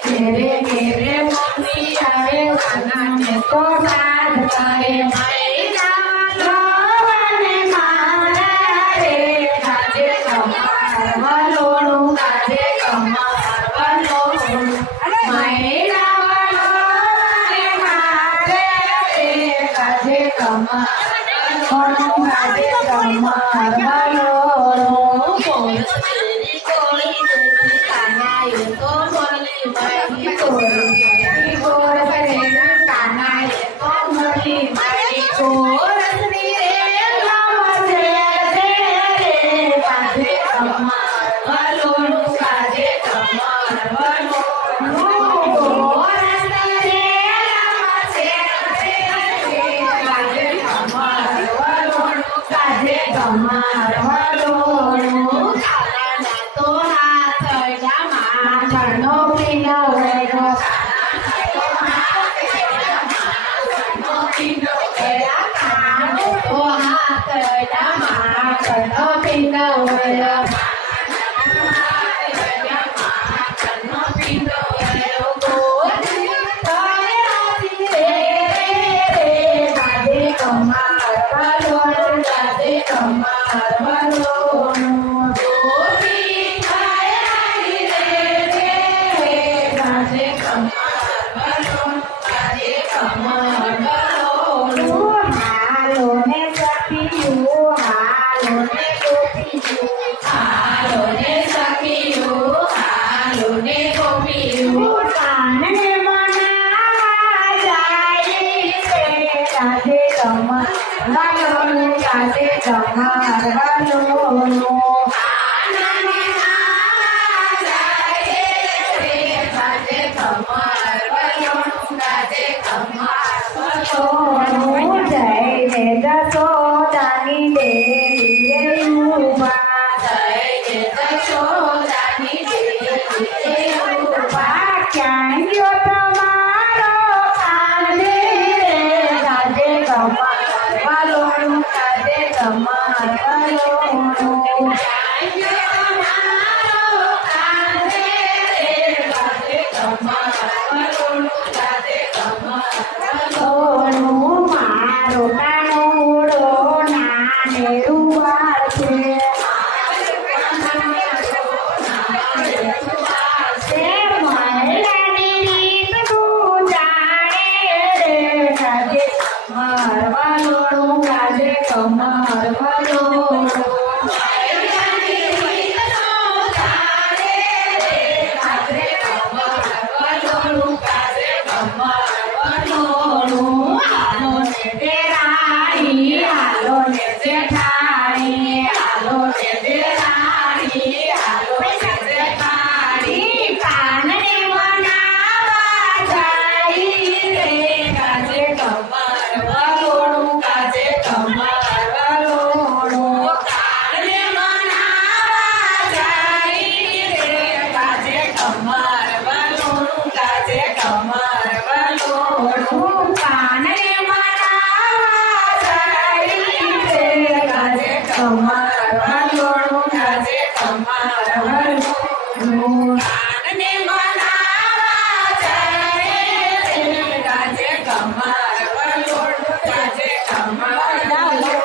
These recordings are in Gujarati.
ઘેરે ઘેરે મમ્મી આવે કાનાને તો સાદ કરે લોવાને મારા રે કાજે કમાર વલોણું કાજે કમાર વલોણું મૈડા લોવાને મારે રે કાજે કમાર વલોણું કાજે કમાર વલોણું કાનાએ તો મળી મારી કોરી ગોર કરે કાનાએ તો મળી મારી કોરસની રે લમસે રે કાજે કમાર વલોણું કાજે કમાર વલોણું કોરસની રે લમસે રે કાજે કમાર વલોણું કાજે કમાર વલોણું કાનાના તો હાથ માખણનો પીનો વેરો કાનો તો હાથ માખણનો પીનો વેરો કમાર વલોણું કાજે કમાર વલોણું કાજે કમાર વલોણું કાજે કમાર વલોણું હાલો ને સખીયું હાલો ને ગોપીયું હાલો ને સખીયું હાલો ને ગોપીયું કાનને મનાવા જાય રે કાજે કમાર વલોણું કાજે કમાર વલોણું કમાર વલોણું કાજે કમાર વલોણું જય રે જશોદાની દેવીએ ઉભા જય રે જશોદાની દેવીએ ઉભા ક્યાં ગયો તમારો કાંદે રે કાજે કમાર વલોણું કાજે કમાર વલોણું મારો કાનુડો નાને રૂવાળ છે મહિલાની રીત તું જાણે રે કાજે કમાર વલોણું કાજે કમાર વલોણું હાલો ને જેઠાણી હાલો ને દેરાણી હાલો ને જેઠાણી કાનને મનાવા જાય રે કાજે કમાર વલોણું કાજે કમાર વલોણું કાનને મનાવા જાય રે કાજે કમાર વલોણું કાજે કમાર વલોણું કાનને કમાર વલોણું કાજે કમાર વલોણું કાનને મનાવા જાય રે કાજે કમાર વલોણું કાજે કમાર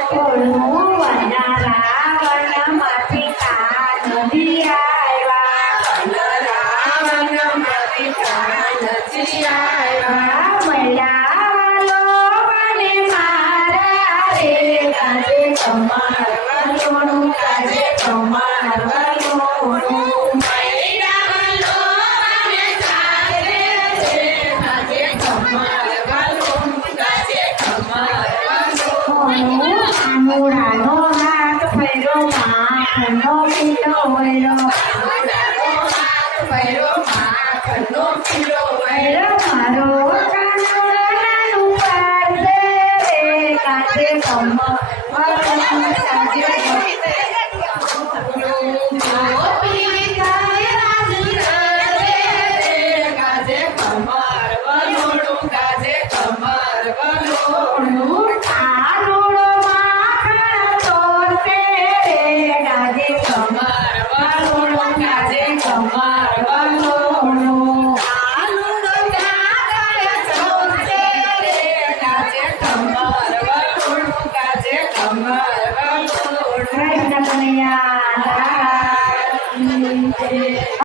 વલોણું વના રાવણમાંથી કાનજી આવ્યા વના રાવણમાંથી કાનજી આવ્યા મૈડા લોવાને મારા રે કાજે કમાર વલોણું કાજે કમાર વલોણું મૈડા લોવાને સારે રે કાજે કમાર વલોણું કાજે કમાર વલોણું આંગુડાનો હાથ ફેરો માખણનો પીલો વેરો આંગુડાનો હાથ ફેરો